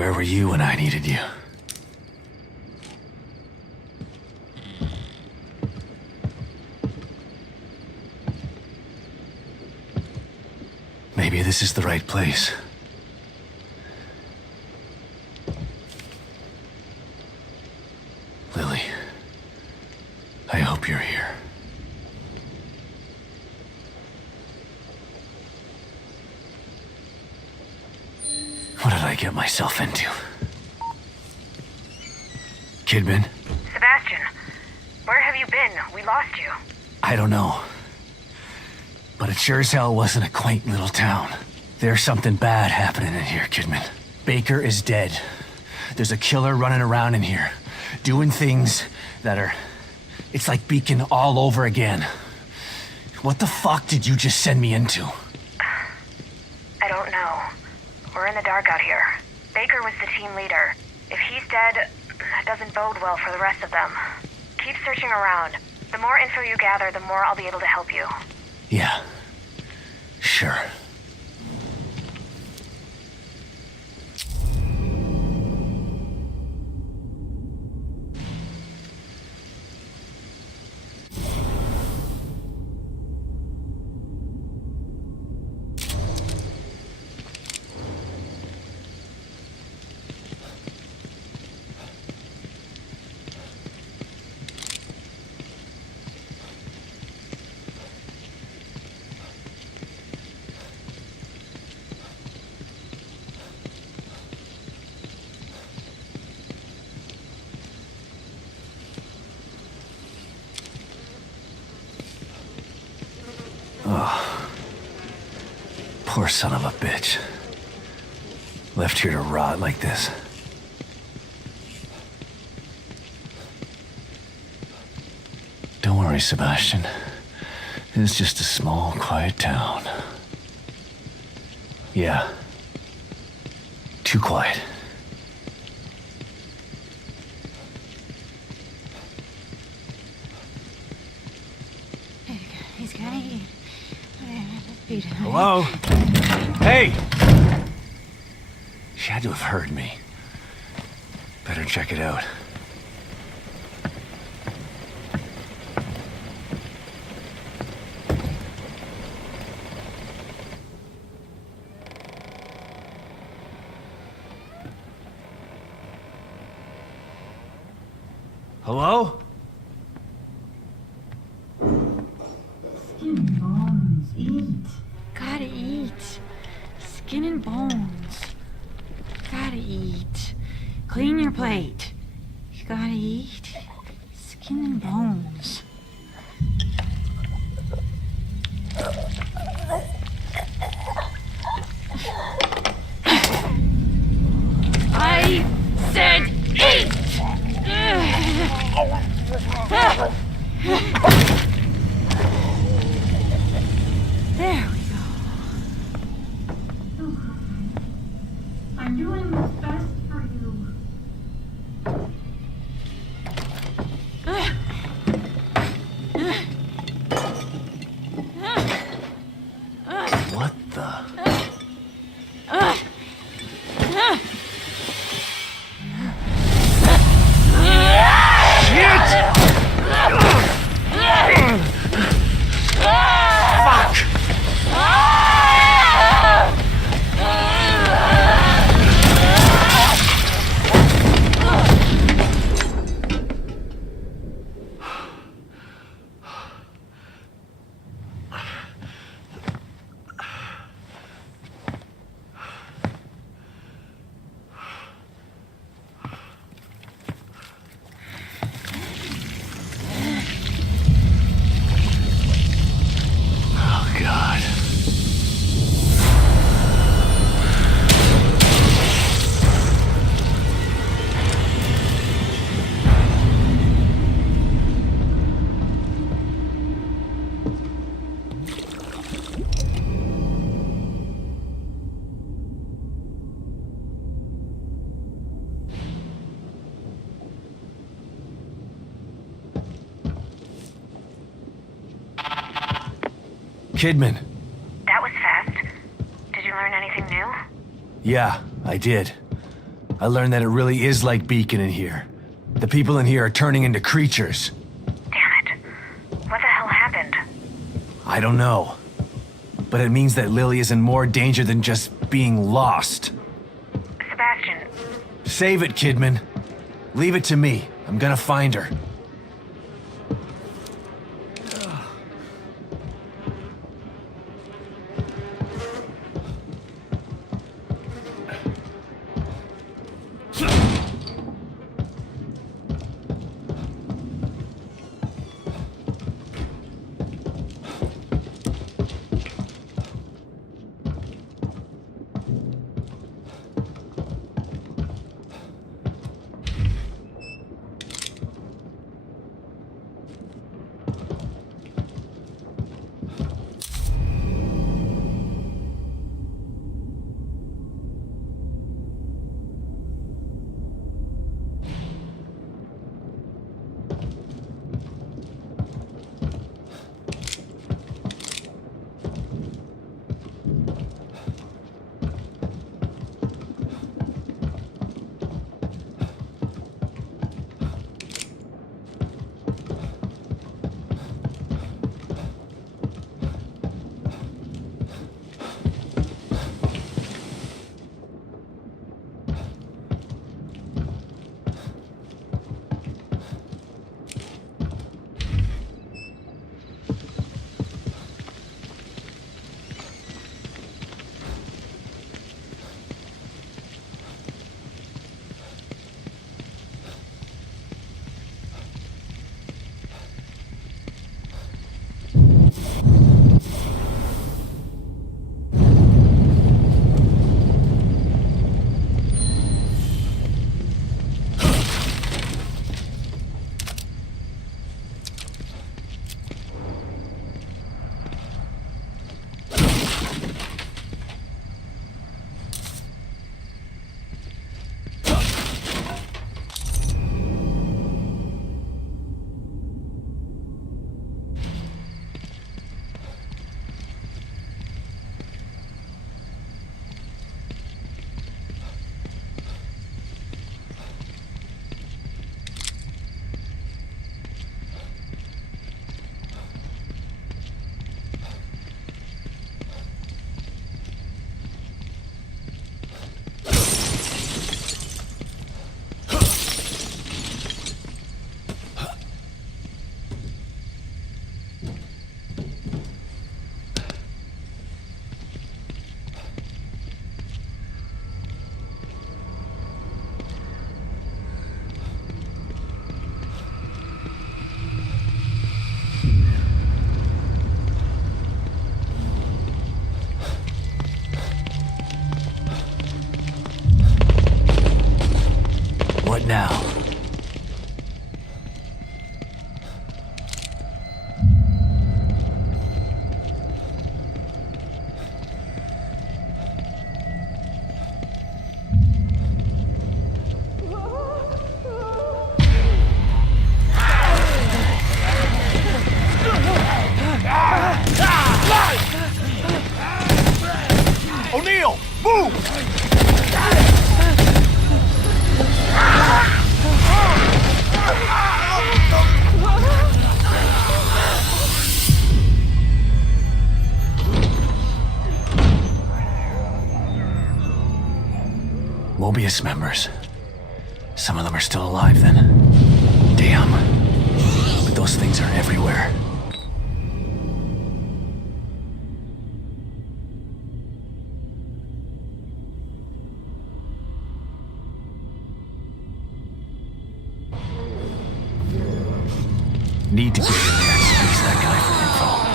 Where were you when I needed you? Maybe this is the right place. Lily, I hope you're here. What did I get myself into? Kidman? Sebastian, where have you been? We lost you. I don't know. But it sure as hell wasn't a quaint little town. There's something bad happening in here, Kidman. Baker is dead. There's a killer running around in here, doing things that are... It's like Beacon all over again. What the fuck did you just send me into? I don't know. We're in the dark out here. Baker was the team leader. If he's dead, that doesn't bode well for the rest of them. Keep searching around. The more info you gather, the more I'll be able to help you. Yeah, sure. Poor son of a bitch. Left here to rot like this. Don't worry, Sebastian. It's just a small, quiet town. Yeah. Too quiet. He's gotta eat. Hello? Hey! She had to have heard me. Better check it out. Hello? Skin and bones, eat. Gotta eat. Skin and bones. Gotta eat. Clean your plate. You gotta eat. Skin and bones. I said eat! There we go. I'm doing what's best for you. What the? Oh, God. Kidman. That was fast. Did you learn anything new? Yeah, I did. I learned that it really is like Beacon in here. The people in here are turning into creatures. Damn it. What the hell happened? I don't know. But it means that Lily is in more danger than just being lost. Sebastian, Save it, Kidman. Leave it to me. I'm gonna find her. What now? O'Neill, move! Mobius members. Some of them are still alive then. Damn. But those things are everywhere. Need to get in there and squeeze that guy for info.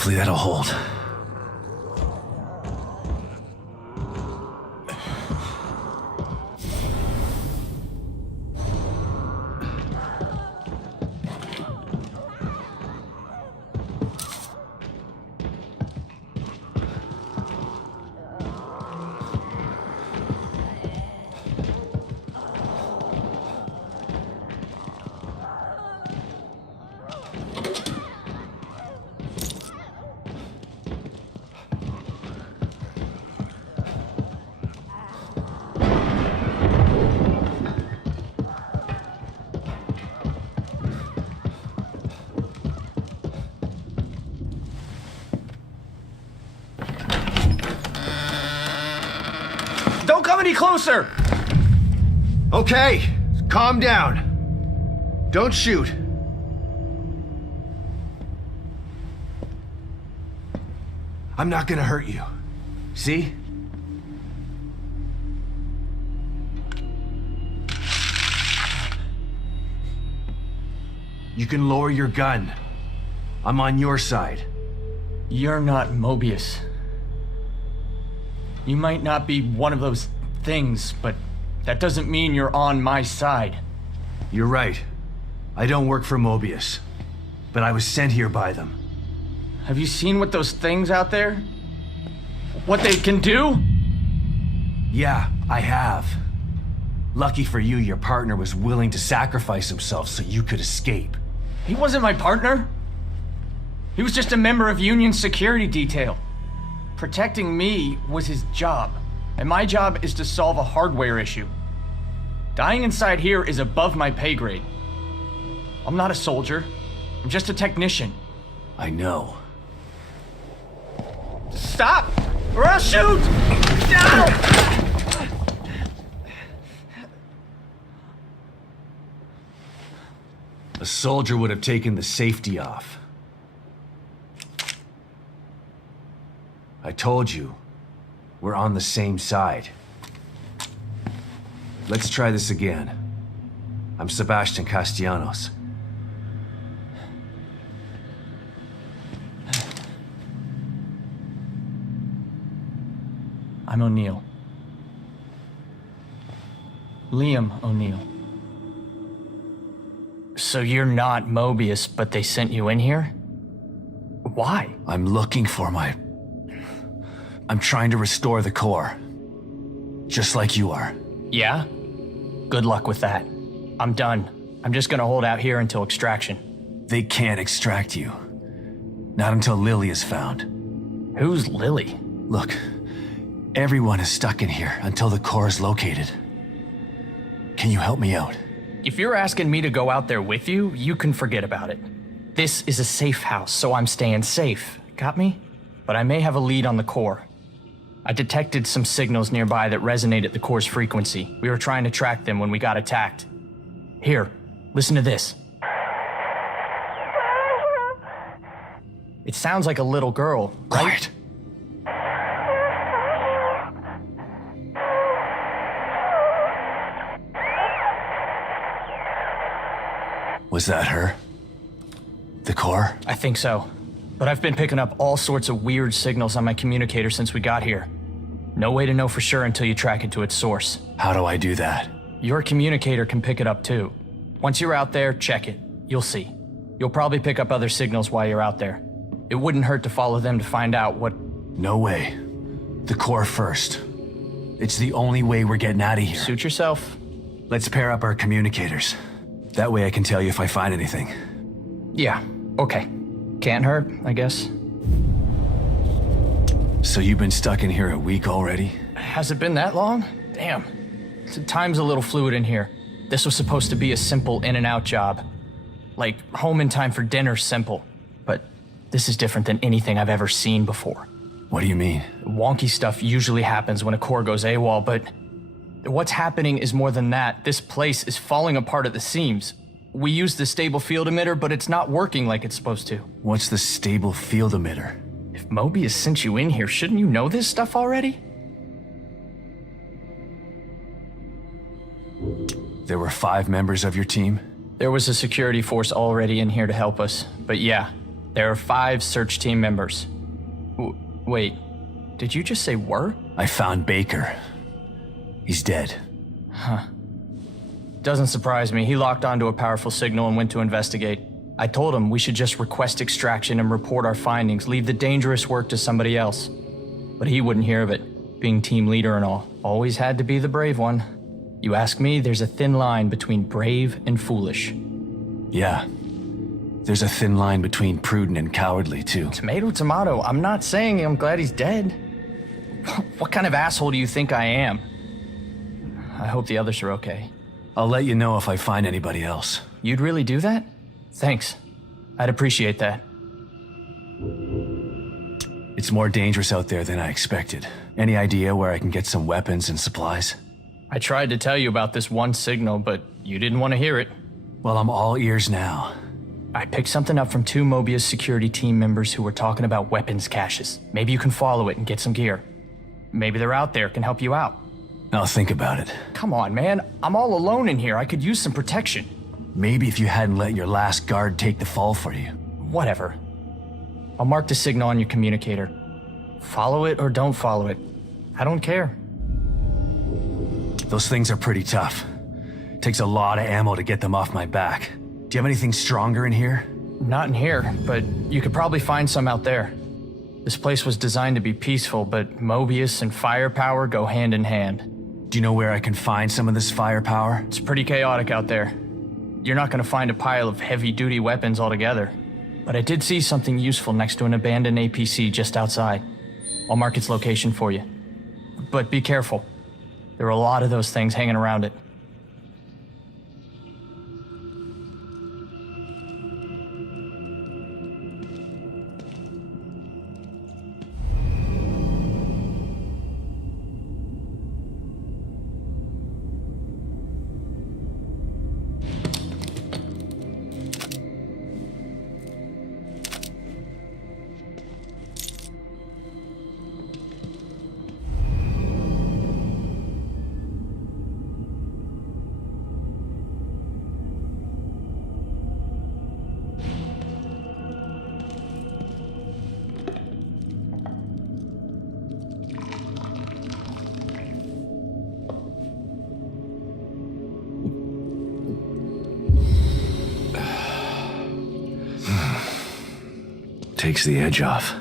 Hopefully that'll hold. Don't come any closer! Okay, calm down. Don't shoot. I'm not gonna hurt you. See? You can lower your gun. I'm on your side. You're not Mobius. You might not be one of those things, but that doesn't mean you're on my side. You're right. I don't work for Mobius, but I was sent here by them. Have you seen what those things out there? What they can do? Yeah, I have. Lucky for you, your partner was willing to sacrifice himself so you could escape. He wasn't my partner. He was just a member of Union security detail. Protecting me was his job, and my job is to solve a hardware issue. Dying inside here is above my pay grade. I'm not a soldier. I'm just a technician. I know. Stop! Or I'll shoot! No! A soldier would have taken the safety off. I told you, we're on the same side. Let's try this again. I'm Sebastian Castellanos. I'm O'Neill. Liam O'Neill. So you're not Mobius, but they sent you in here? Why? I'm looking for I'm trying to restore the core. Just like you are. Yeah? Good luck with that. I'm done. I'm just gonna hold out here until extraction. They can't extract you. Not until Lily is found. Who's Lily? Look, everyone is stuck in here until the core is located. Can you help me out? If you're asking me to go out there with you, you can forget about it. This is a safe house, so I'm staying safe. Got me? But I may have a lead on the core. I detected some signals nearby that resonate at the core's frequency. We were trying to track them when we got attacked. Here, listen to this. It sounds like a little girl, right? Quiet. Was that her? The core? I think so. But I've been picking up all sorts of weird signals on my communicator since we got here. No way to know for sure until you track it to its source. How do I do that? Your communicator can pick it up too. Once you're out there, check it. You'll see. You'll probably pick up other signals while you're out there. It wouldn't hurt to follow them to find out what... No way. The core first. It's the only way we're getting out of here. Suit yourself. Let's pair up our communicators. That way I can tell you if I find anything. Yeah, okay. Can't hurt, I guess. So you've been stuck in here a week already? Has it been that long? Damn. Time's a little fluid in here. This was supposed to be a simple in and out job. Like, home in time for dinner's simple. But this is different than anything I've ever seen before. What do you mean? Wonky stuff usually happens when a core goes AWOL, but what's happening is more than that. This place is falling apart at the seams. We used the stable field emitter, but it's not working like it's supposed to. What's the stable field emitter? If Mobius sent you in here, shouldn't you know this stuff already? There were 5 members of your team? There was a security force already in here to help us, but yeah, There are 5 search team members. Wait, did you just say were? I found Baker. He's dead. Doesn't surprise me. He locked onto a powerful signal and went to investigate. I told him we should just request extraction and report our findings, leave the dangerous work to somebody else. But he wouldn't hear of it, being team leader and all. Always had to be the brave one. You ask me, there's a thin line between brave and foolish. Yeah. There's a thin line between prudent and cowardly, too. Tomato, tomato. I'm not saying I'm glad he's dead. What kind of asshole do you think I am? I hope the others are okay. I'll let you know if I find anybody else. You'd really do that? Thanks. I'd appreciate that. It's more dangerous out there than I expected. Any idea where I can get some weapons and supplies? I tried to tell you about this one signal, but you didn't want to hear it. Well, I'm all ears now. I picked something up from 2 Mobius security team members who were talking about weapons caches. Maybe you can follow it and get some gear. Maybe they're out there, can help you out. I'll think about it. Come on, man. I'm all alone in here. I could use some protection. Maybe if you hadn't let your last guard take the fall for you. Whatever. I'll mark the signal on your communicator. Follow it or don't follow it. I don't care. Those things are pretty tough. Takes a lot of ammo to get them off my back. Do you have anything stronger in here? Not in here, but you could probably find some out there. This place was designed to be peaceful, but Mobius and firepower go hand in hand. Do you know where I can find some of this firepower? It's pretty chaotic out there. You're not going to find a pile of heavy-duty weapons altogether. But I did see something useful next to an abandoned APC just outside. I'll mark its location for you. But be careful. There are a lot of those things hanging around it. Takes the edge off.